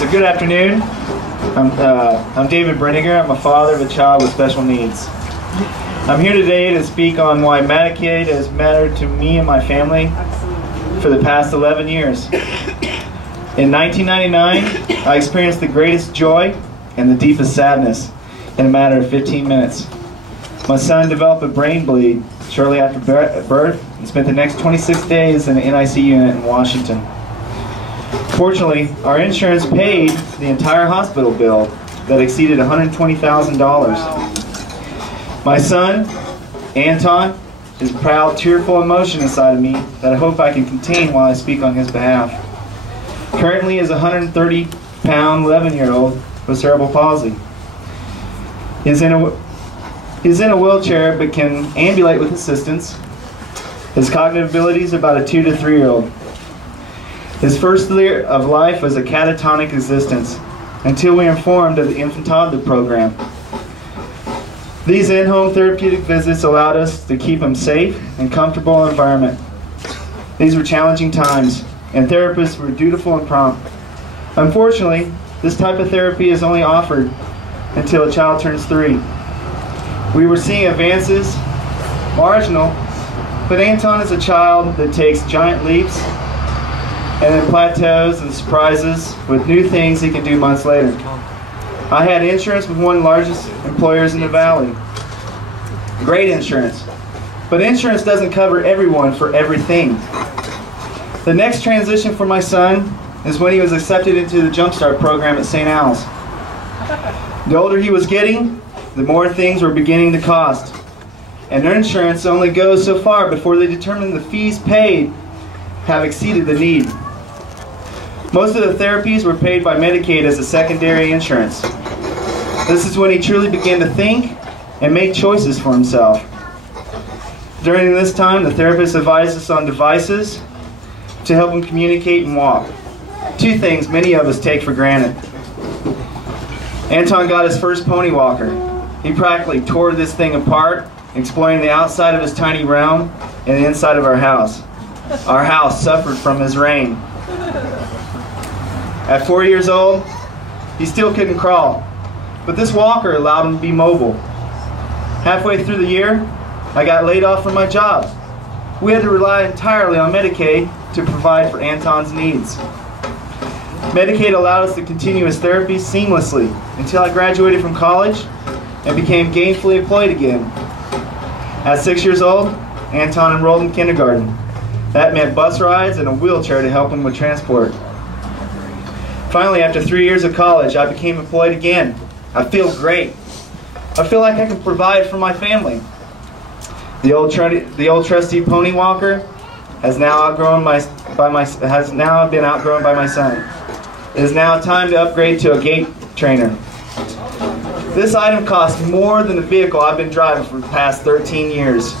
So good afternoon. I'm David Brinegar. I'm a father of a child with special needs. I'm here today to speak on why Medicaid has mattered to me and my family for the past 11 years. In 1999, I experienced the greatest joy and the deepest sadness in a matter of 15 minutes. My son developed a brain bleed shortly after birth and spent the next 26 days in an NIC unit in Washington. Fortunately, our insurance paid the entire hospital bill that exceeded $120,000. My son, Anton, is a proud, tearful emotion inside of me that I hope I can contain while I speak on his behalf. Currently, he is a 130-pound, 11-year-old with cerebral palsy. He's in a wheelchair but can ambulate with assistance. His cognitive ability is about a 2 to 3-year-old. His first year of life was a catatonic existence until we were informed of the infant toddler program. These in-home therapeutic visits allowed us to keep him safe and comfortable environment. These were challenging times, and therapists were dutiful and prompt. Unfortunately, this type of therapy is only offered until a child turns 3. We were seeing advances, marginal, but Anton is a child that takes giant leaps and then plateaus and surprises with new things he can do months later. I had insurance with one of the largest employers in the valley. Great insurance. But insurance doesn't cover everyone for everything. The next transition for my son is when he was accepted into the Jumpstart program at St. Al's. The older he was getting, the more things were beginning to cost. And their insurance only goes so far before they determine the fees paid have exceeded the need. Most of the therapies were paid by Medicaid as a secondary insurance. This is when he truly began to think and make choices for himself. During this time, the therapist advised us on devices to help him communicate and walk. 2 things many of us take for granted. Anton got his first pony walker. He practically tore this thing apart, exploring the outside of his tiny realm and the inside of our house. Our house suffered from his reign. At 4 years old, he still couldn't crawl, but this walker allowed him to be mobile. Halfway through the year, I got laid off from my job. We had to rely entirely on Medicaid to provide for Anton's needs. Medicaid allowed us to continue his therapy seamlessly until I graduated from college and became gainfully employed again. At 6 years old, Anton enrolled in kindergarten. That meant bus rides and a wheelchair to help him with transport. Finally, after 3 years of college, I became employed again. I feel great. I feel like I can provide for my family. The old trusty pony walker has now been outgrown by my son. It is now time to upgrade to a gait trainer. This item costs more than the vehicle I've been driving for the past 13 years.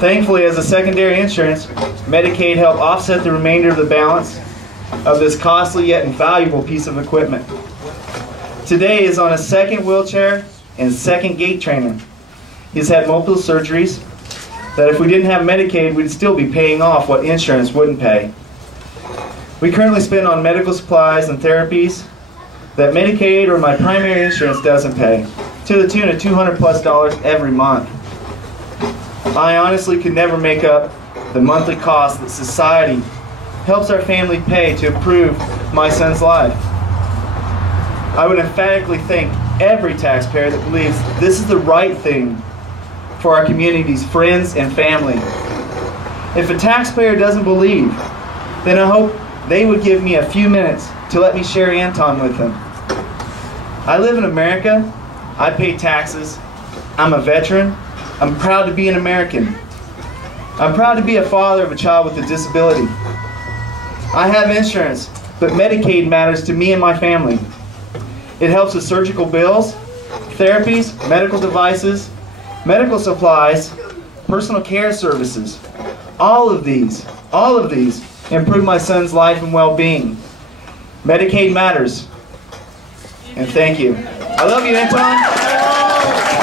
Thankfully, as a secondary insurance, Medicaid helped offset the remainder of the balance of this costly yet invaluable piece of equipment. Today he is on a second wheelchair and second gait trainer. He's had multiple surgeries that if we didn't have Medicaid, we'd still be paying off what insurance wouldn't pay. We currently spend on medical supplies and therapies that Medicaid or my primary insurance doesn't pay, to the tune of $200+ every month. I honestly could never make up the monthly cost that society helps our family pay to improve my son's life. I would emphatically thank every taxpayer that believes this is the right thing for our community's friends and family. If a taxpayer doesn't believe, then I hope they would give me a few minutes to let me share Anton with them. I live in America. I pay taxes. I'm a veteran. I'm proud to be an American. I'm proud to be a father of a child with a disability. I have insurance, but Medicaid matters to me and my family. It helps with surgical bills, therapies, medical devices, medical supplies, personal care services. All of these improve my son's life and well-being. Medicaid matters. And thank you. I love you, Anton.